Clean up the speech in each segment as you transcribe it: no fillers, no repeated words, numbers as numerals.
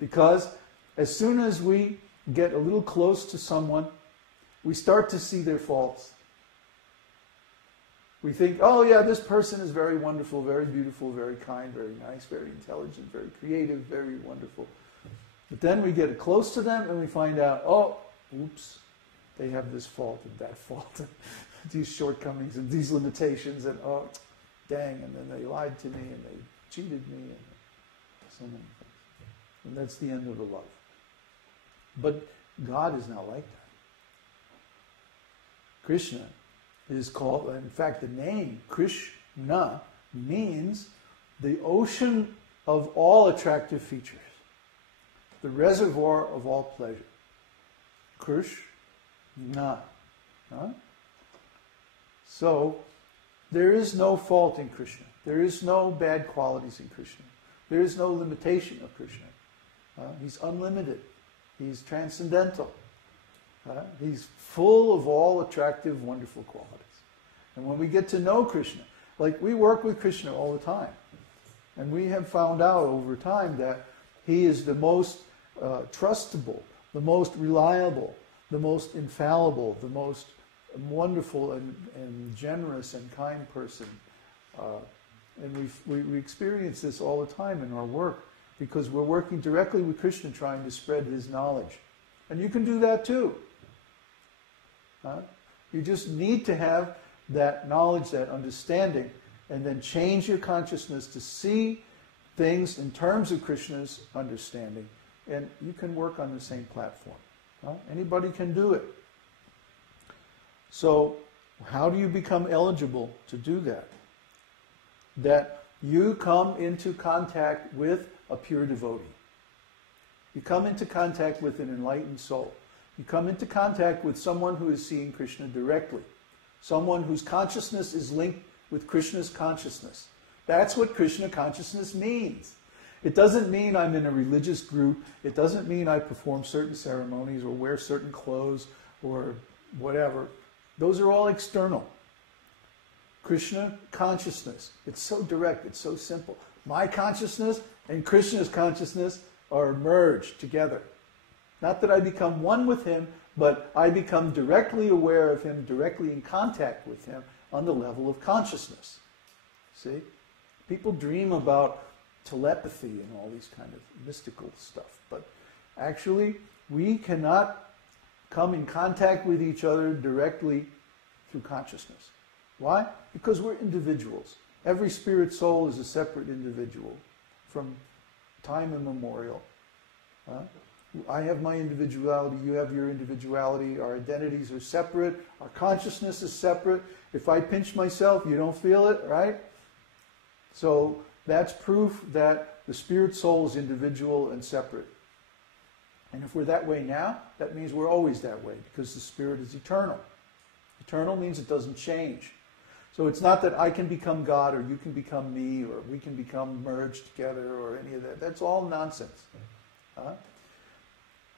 Because as soon as we get a little close to someone, we start to see their faults. We think, oh yeah, this person is very wonderful, very beautiful, very kind, very nice, very intelligent, very creative, very wonderful. But then we get close to them and we find out, oh, oops, they have this fault and that fault, these shortcomings and these limitations, and oh, dang, and then they lied to me and they cheated me, and so many things. And that's the end of the love. But God is not like that. Krishna is called, in fact, the name Krishna means the ocean of all attractive features, the reservoir of all pleasure. Krishna. Huh? So, there is no fault in Krishna. There is no bad qualities in Krishna. There is no limitation of Krishna. He's unlimited. He's transcendental. He's full of all attractive, wonderful qualities. And when we get to know Krishna, like we work with Krishna all the time, and we have found out over time that he is the most trustable, the most reliable, the most infallible, the most wonderful and generous and kind person. And we experience this all the time in our work, because we're working directly with Krishna trying to spread his knowledge. And you can do that too. You just need to have that knowledge, that understanding, and then change your consciousness to see things in terms of Krishna's understanding. And you can work on the same platform. Anybody can do it. So, how do you become eligible to do that? That you come into contact with a pure devotee. You come into contact with an enlightened soul. You come into contact with someone who is seeing Krishna directly. Someone whose consciousness is linked with Krishna's consciousness. That's what Krishna consciousness means. It doesn't mean I'm in a religious group. It doesn't mean I perform certain ceremonies or wear certain clothes or whatever. Those are all external. Krishna consciousness. It's so direct. It's so simple. My consciousness and Krishna's consciousness are merged together. Not that I become one with him, but I become directly aware of him, directly in contact with him on the level of consciousness. See? People dream about telepathy and all these kind of mystical stuff, but actually we cannot come in contact with each other directly through consciousness. Why? Because we're individuals. Every spirit soul is a separate individual from time immemorial. I have my individuality, you have your individuality, our identities are separate, our consciousness is separate. If I pinch myself, you don't feel it, right? So that's proof that the spirit soul is individual and separate. And if we're that way now, that means we're always that way, because the spirit is eternal. Eternal means it doesn't change. So it's not that I can become God, or you can become me, or we can become merged together, or any of that. That's all nonsense.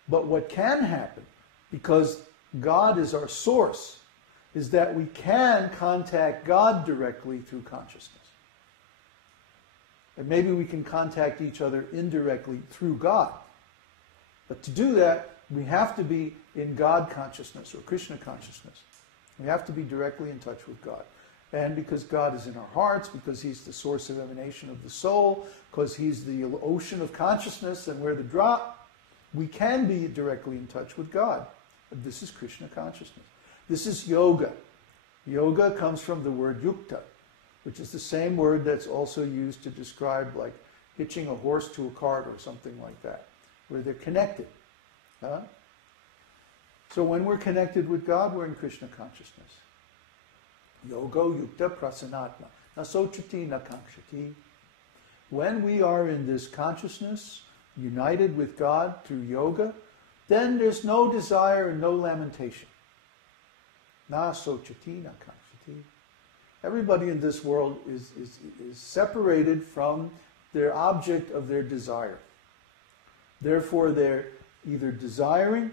But what can happen, because God is our source, is that we can contact God directly through consciousness. And maybe we can contact each other indirectly through God. But to do that, we have to be in God consciousness or Krishna consciousness. We have to be directly in touch with God. And because God is in our hearts, because he's the source of emanation of the soul, because he's the ocean of consciousness and we're the drop, we can be directly in touch with God. But this is Krishna consciousness. This is yoga. Yoga comes from the word yukta, which is the same word that's also used to describe like hitching a horse to a cart or something like that, where they're connected. So when we're connected with God, we're in Krishna consciousness. Yogo yukta prasanatma. Na sochati na kankshati. When we are in this consciousness, united with God through yoga, then there's no desire and no lamentation. Na sochati na kankshati. Everybody in this world is separated from their object of their desire. Therefore, they're either desiring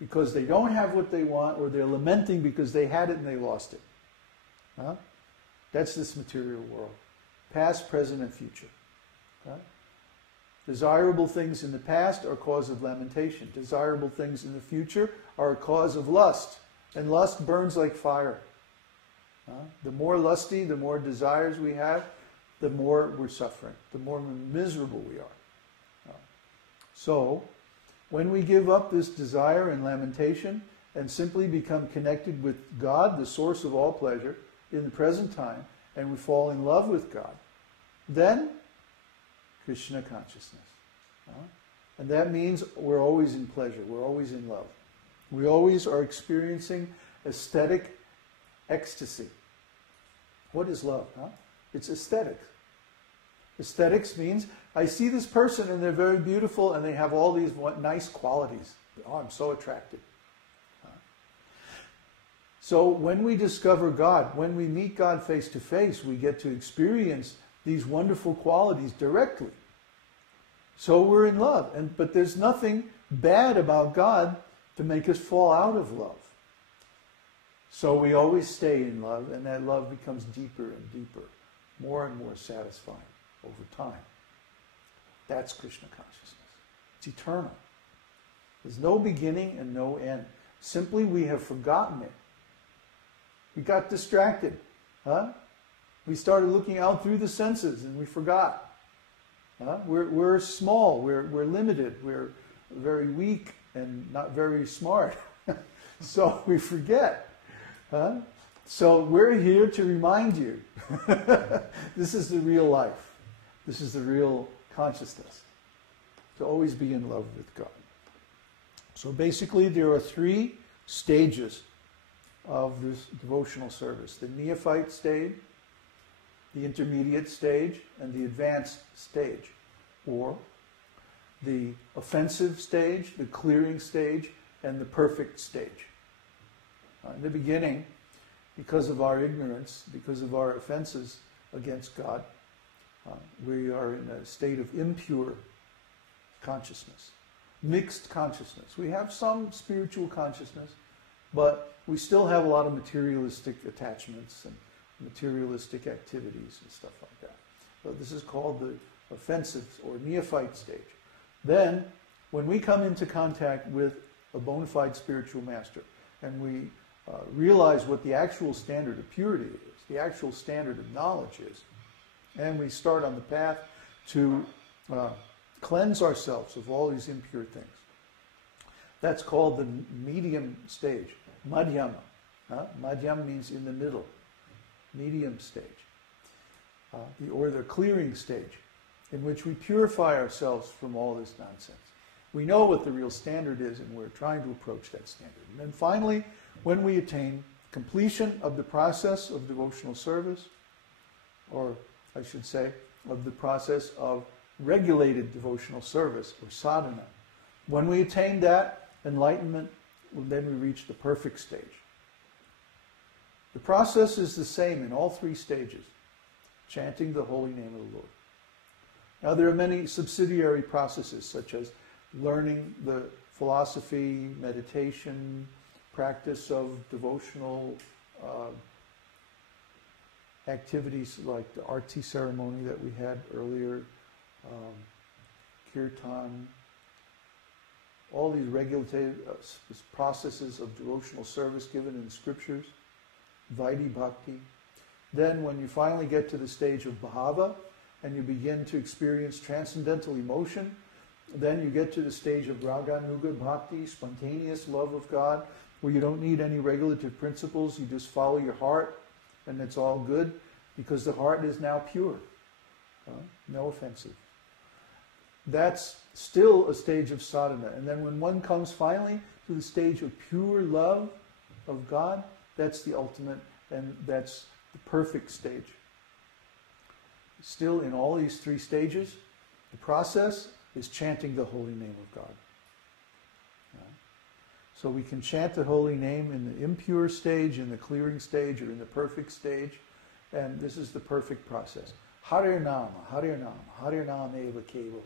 because they don't have what they want, or they're lamenting because they had it and they lost it. That's this material world. Past, present, and future. Desirable things in the past are a cause of lamentation. Desirable things in the future are a cause of lust. And lust burns like fire. The more lusty, the more desires we have, the more we're suffering, the more miserable we are. So, when we give up this desire and lamentation and simply become connected with God, the source of all pleasure, in the present time, and we fall in love with God, then Krishna consciousness. And that means we're always in pleasure, we're always in love. We always are experiencing aesthetic ecstasy. What is love? It's aesthetics. Aesthetics means I see this person and they're very beautiful and they have all these nice qualities. Oh, I'm so attracted. So when we discover God, when we meet God face to face, we get to experience these wonderful qualities directly. So we're in love. But there's nothing bad about God to make us fall out of love. So we always stay in love, and that love becomes deeper and deeper, more and more satisfying over time. That's Krishna consciousness. It's eternal. There's no beginning and no end. Simply we have forgotten it. We got distracted. We started looking out through the senses and we forgot. We're small, we're limited, we're very weak and not very smart. So we forget. So we're here to remind you. This is the real life. This is the real consciousness. To always be in love with God. So basically there are 3 stages of this devotional service. The neophyte stage, the intermediate stage, and the advanced stage. Or the offensive stage, the clearing stage, and the perfect stage. In the beginning, because of our ignorance, because of our offenses against God, we are in a state of impure consciousness, mixed consciousness. We have some spiritual consciousness, but we still have a lot of materialistic attachments and materialistic activities and stuff like that. So this is called the offensive or neophyte stage. Then, when we come into contact with a bona fide spiritual master, and we realize what the actual standard of purity is, the actual standard of knowledge is, and we start on the path to cleanse ourselves of all these impure things. That's called the medium stage, madhyama. Madhyam means in the middle, medium stage. Or the clearing stage, in which we purify ourselves from all this nonsense. We know what the real standard is, and we're trying to approach that standard. And then finally, when we attain completion of the process of devotional service, or I should say, of the process of regulated devotional service, or sadhana, when we attain that enlightenment, then we reach the perfect stage. The process is the same in all 3 stages, chanting the holy name of the Lord. Now there are many subsidiary processes, such as learning the philosophy, meditation, practice of devotional activities like the arti ceremony that we had earlier, kirtan, all these regulative processes of devotional service given in the scriptures, Vaidhi Bhakti. Then when you finally get to the stage of Bhava, and you begin to experience transcendental emotion, then you get to the stage of Raganuga Bhakti, spontaneous love of God, where you don't need any regulative principles, you just follow your heart, and it's all good, because the heart is now pure, no offensive. That's still a stage of sadhana. And then when one comes finally to the stage of pure love of God, that's the ultimate, and that's the perfect stage. Still, in all these 3 stages, the process is chanting the holy name of God. So we can chant the holy name in the impure stage, in the clearing stage, or in the perfect stage, and this is the perfect process. Harir Nama, Harir Nama, Harir Nama Eva Kevala.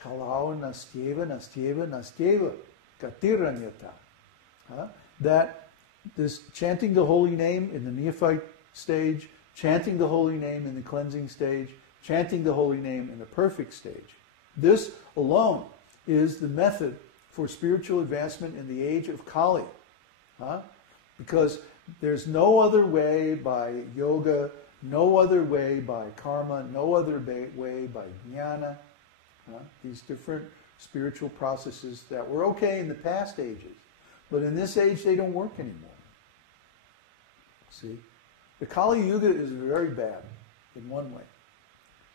Kalau nastyeva, nastyeva, nastyeva, katiranyata. That this chanting the holy name in the neophyte stage, chanting the holy name in the cleansing stage, chanting the holy name in the perfect stage. This alone is the method for spiritual advancement in the age of Kali. Because there's no other way by yoga, no other way by karma, no other way by jnana. These different spiritual processes that were okay in the past ages. But in this age, they don't work anymore. See? The Kali Yuga is very bad in one way.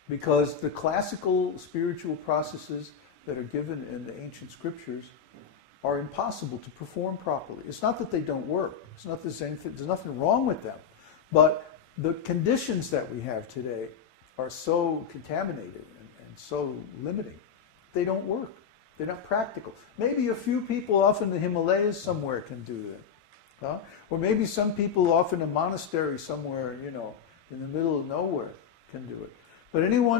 Because the classical spiritual processes that are given in the ancient scriptures are impossible to perform properly. It's not that they don't work. It's not the same thing. There's nothing wrong with them. But the conditions that we have today are so contaminated and so limiting. They don't work. They're not practical. Maybe a few people off in the Himalayas somewhere can do that. Or maybe some people off in a monastery somewhere, in the middle of nowhere can do it. But anyone